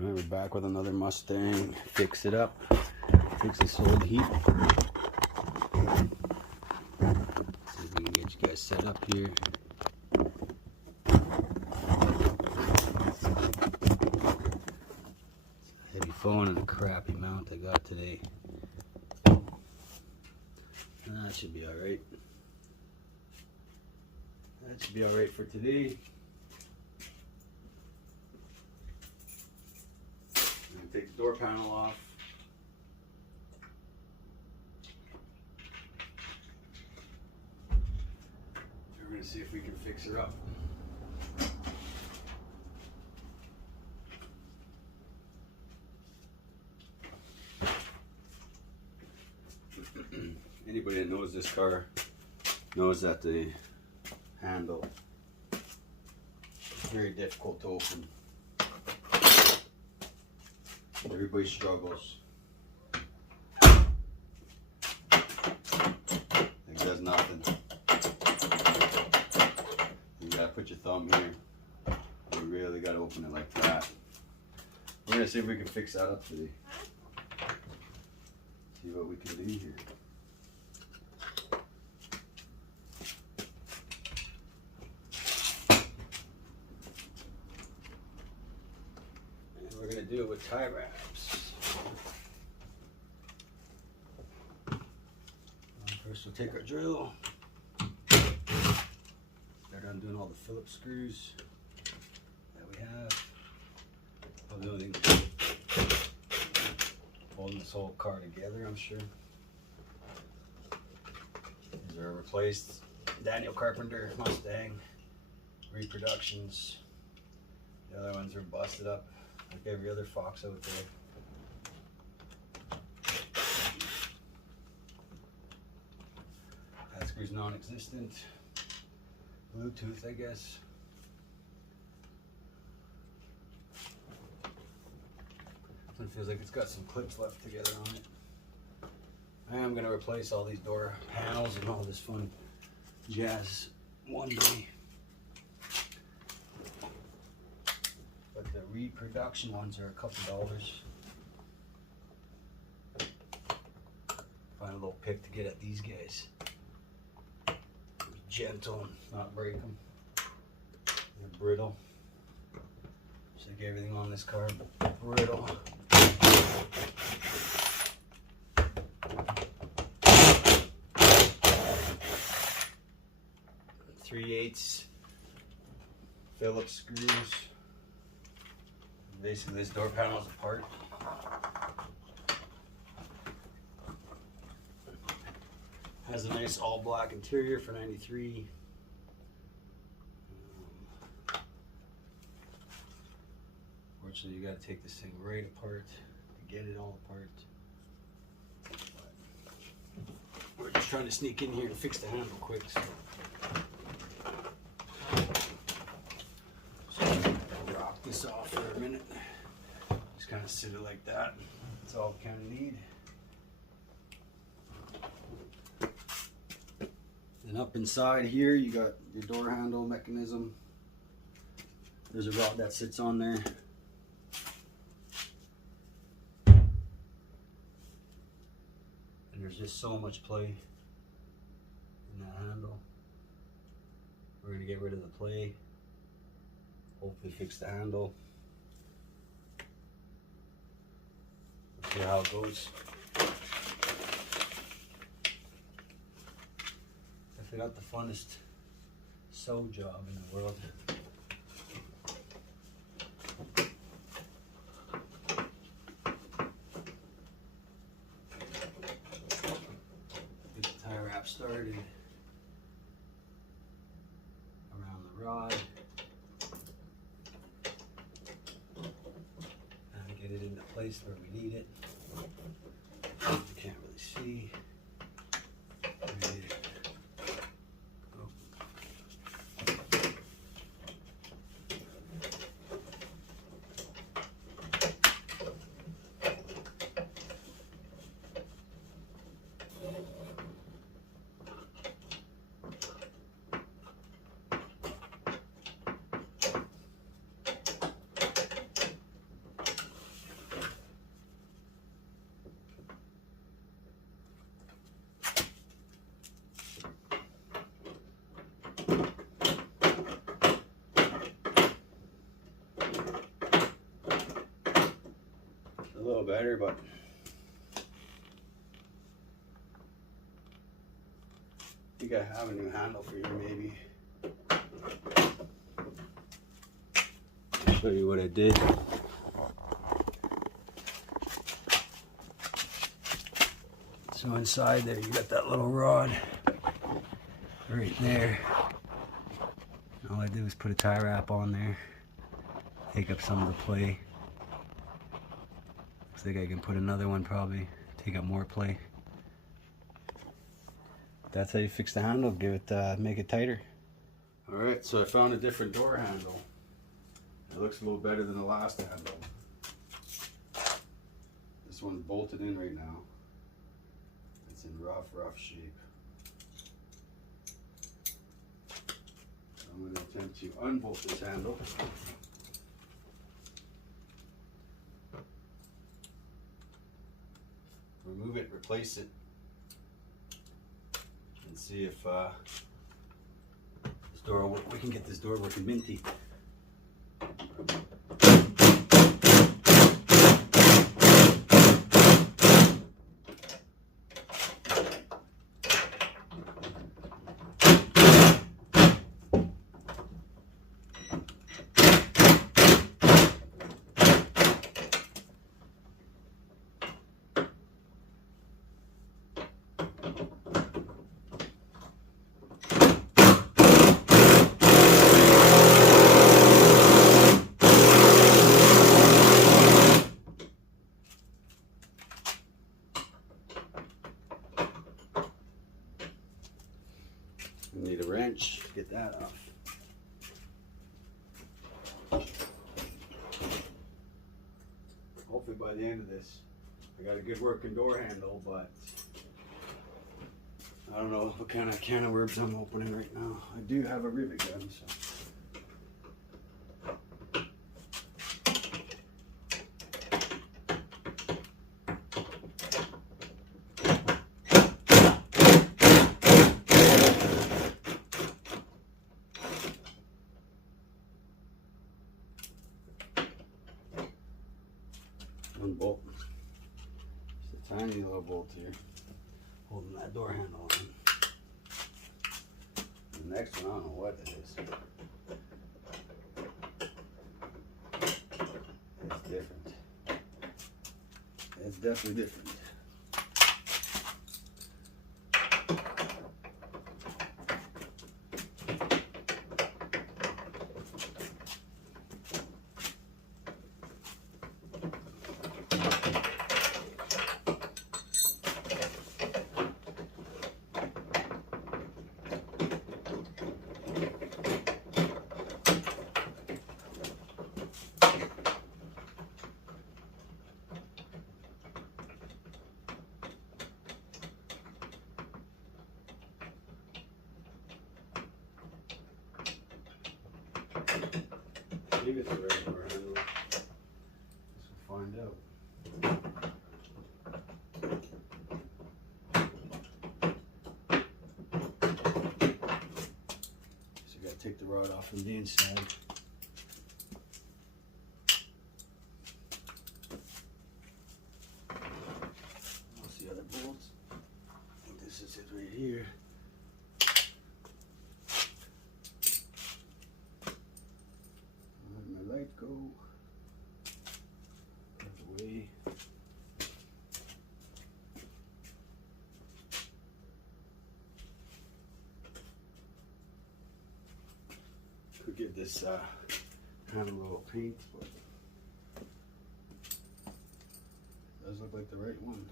Alright, we're back with another Mustang. Fix it up. Fix this old heat. See if we can get you guys set up here. Heavy phone and a crappy mount I got today. That should be alright. That should be alright for today. Take the door panel off. We're going to see if we can fix her up. Anybody that knows this car knows that the handle is very difficult to open. Everybody struggles. It does nothing. You gotta put your thumb here. You really gotta open it like that. We're gonna see if we can fix that up today. See what we can do here. We're going to do it with tie wraps. First we'll take our drill. Start undoing all the Phillips screws that we have. Probably holding this whole car together, I'm sure. These are replaced Daniel Carpenter Mustang reproductions. The other ones are busted up like every other Fox out there. That screw's non-existent. Bluetooth, I guess. This one feels like it's got some clips left together on it. I am going to replace all these door panels and all this fun jazz one day. But the reproduction ones are a couple dollars. Find a little pick to get at these guys. Be gentle and not break them. They're brittle. Just like everything on this car, brittle. 3/8 Phillips screws. Basically, this door panel is apart. Has a nice all black interior for '93. Fortunately, you got to take this thing right apart to get it all apart. But we're just trying to sneak in here and fix the handle quick. So rock this off for a minute. Just kind of sit it like that. That's all we kind of need. And up inside here, you got your door handle mechanism. There's a rod that sits on there. And there's just so much play in that handle. We're going to get rid of the play. Hopefully fix the handle. Let's see how it goes. Definitely not the funnest sew job in the world. Get the tie wrap started around the rod. And get it into place where we need it. You can't really see. little better, but I think I have a new handle for you maybe. I'll show you what I did. So inside there you got that little rod right there. All I did was put a tie wrap on there, take up some of the play. Looks like I can put another one probably, take up more play. That's how you fix the handle, give it, make it tighter. Alright, so I found a different door handle. It looks a little better than the last handle. This one's bolted in right now. It's in rough shape. So I'm going to attempt to unbolt this handle. Remove it, replace it, and see if this door, we can get this door working minty. We need a wrench to get that off. Hopefully by the end of this, I got a good working door handle, but I don't know what kind of can of worms I'm opening right now. I do have a rivet gun, so. One bolt, just a tiny little bolt here, holding that door handle on. The next one, I don't know what it is. It's different. It's definitely different. Maybe it's the right door handle. Guess we'll find out. So you gotta take the rod off from the inside. What's the other bolts? I think this is it right here. Go away. Could give this handle a little paint, but it does look like the right one.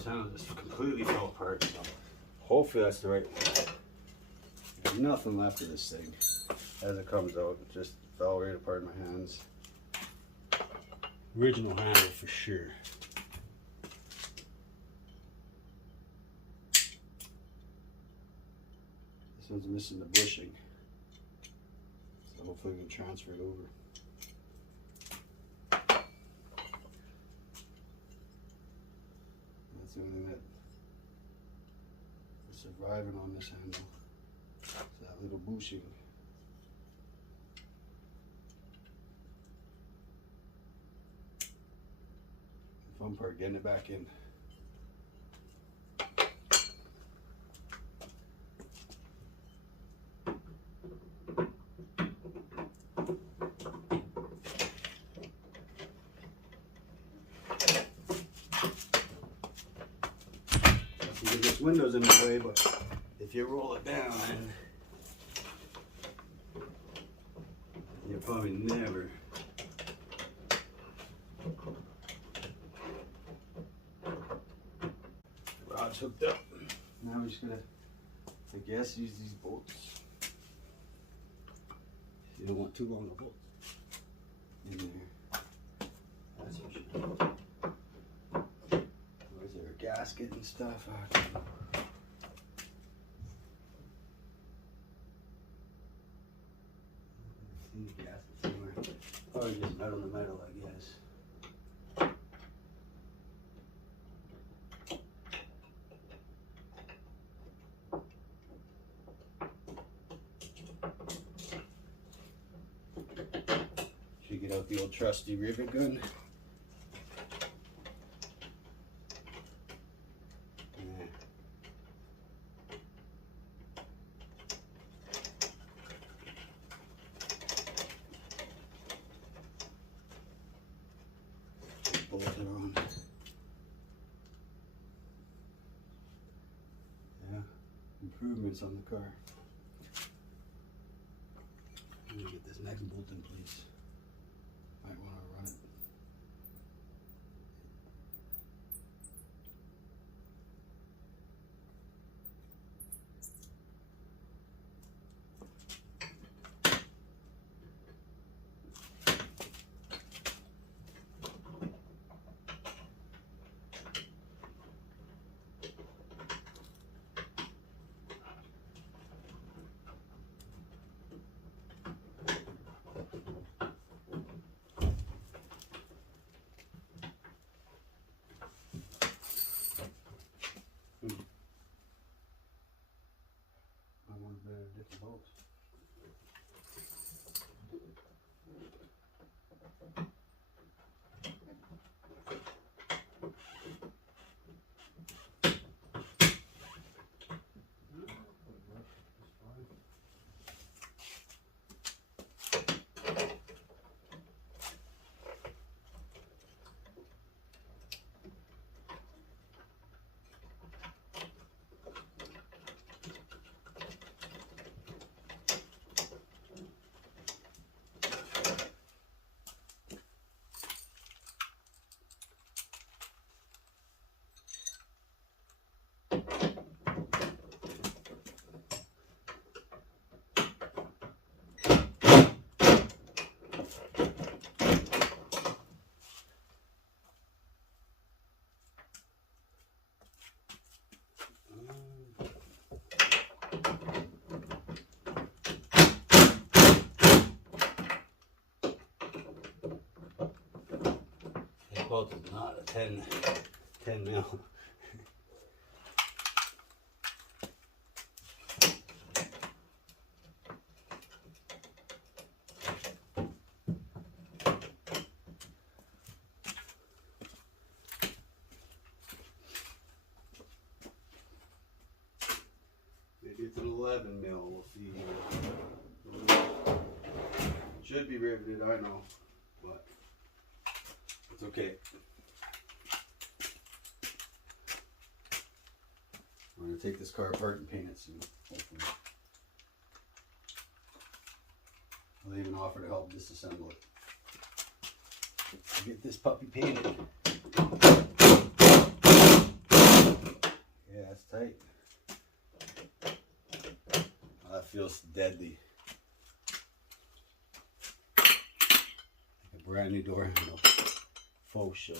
this handle just completely fell apart. So hopefully that's the right one. There's nothing left of this thing as it comes out. It just fell right apart in my hands. Original handle for sure. This one's missing the bushing, so hopefully we can transfer it over. That's the only thing that is surviving on this handle. It's that little bushing. The fun part, getting it back in. This window's in the way, but if you roll it down, then you'll probably never. Rod's hooked up. Now we're just gonna, I guess, use these bolts. You don't want too long of bolts in there. That's what you do. Where's there a gasket and stuff? See the gasket somewhere. Probably just metal to metal, I guess. Should get out the old trusty rivet gun. Bolt it on. Yeah, improvements on the car. I'm gonna get this next bolt in place. Might want to run it. Different bolts. This bolt is not a 10 mil. Maybe it's an 11 mil, we'll see here. Should be riveted, I know, but it's okay. We're going to take this car apart and paint it soon, hopefully. I'll even offer to help disassemble it. Get this puppy painted. tight. Oh, that feels deadly. Like a brand new door handle. Faux show.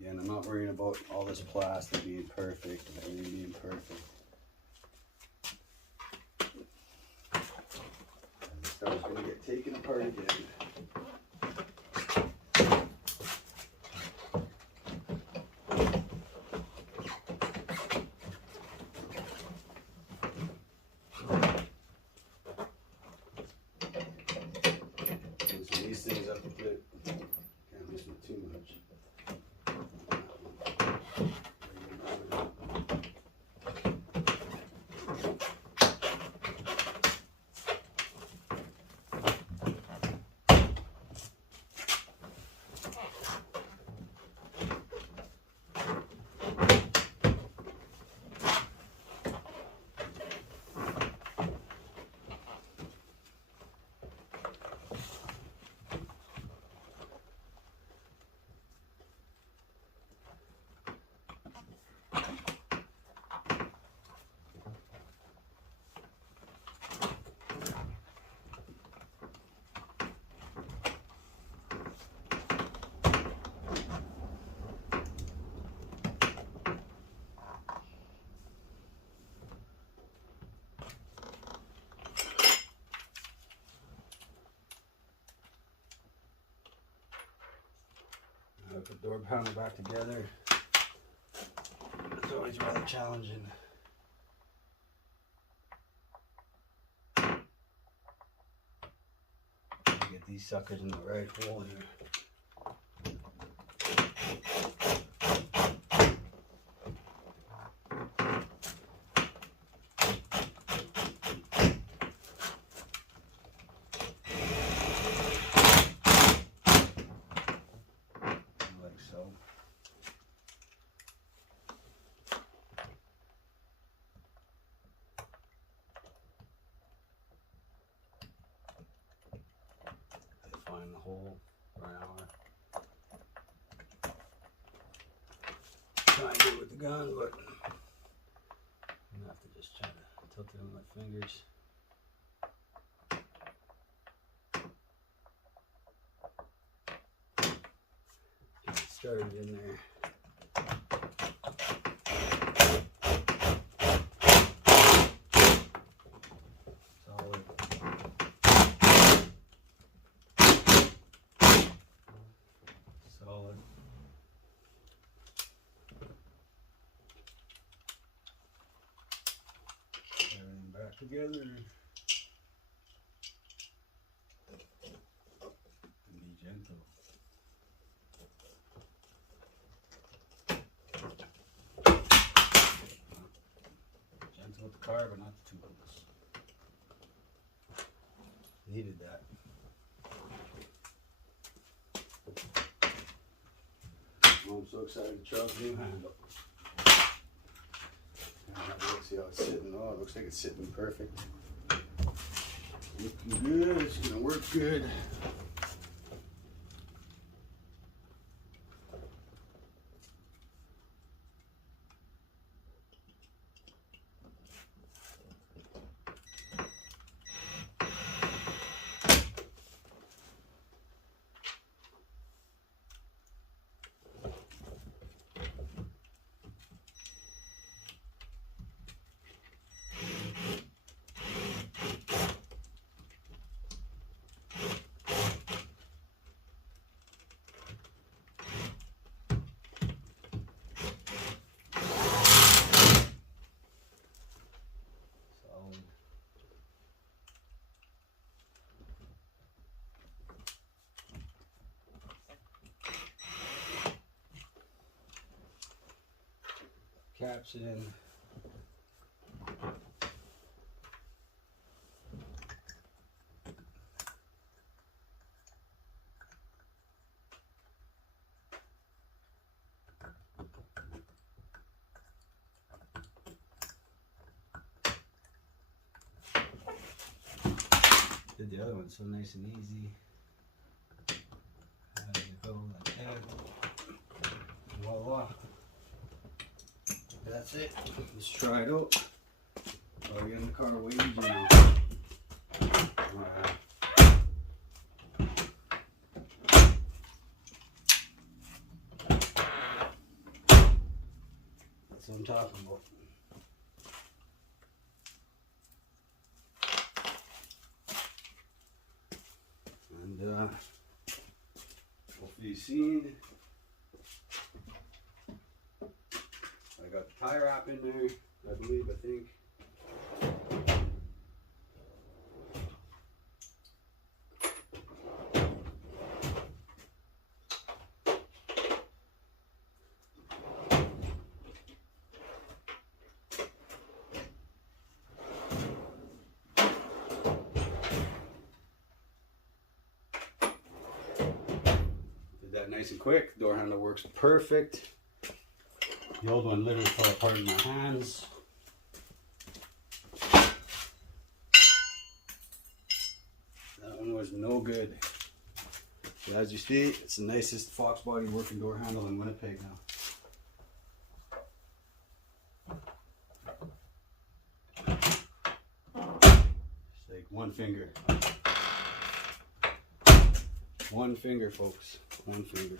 Again, I'm not worrying about all this plastic being perfect and everything being perfect. And this stuff's going to get taken apart again. These things up a bit, can't miss them too much. Put the door panel back together. It's always rather challenging. Get these suckers in the right hole here. Find the hole for an hour. Try and do it with the gun, but I'm gonna have to just try to tilt it on my fingers. Get it started in there. Solid. Solid. Everything back together. And be gentle. Gentle with the car, but not the tools. Needed that. I'm so excited to try the new handle. Let's see how it's sitting. Oh, it looks like it's sitting perfect. Looking good. It's gonna work good. Caps in. Did the other one so nice and easy. How does it go like that? Voila. That's it. Let's try it out. I'll get in the car waiting now. Alright. That's what I'm talking about. And hopefully you've seen. I got the tie wrap in there, I think. Did that nice and quick. Door handle works perfect. The old one literally fell apart in my hands. That one was no good. But as you see, it's the nicest Foxbody working door handle in Winnipeg now. It's like one finger. One finger, folks. One finger.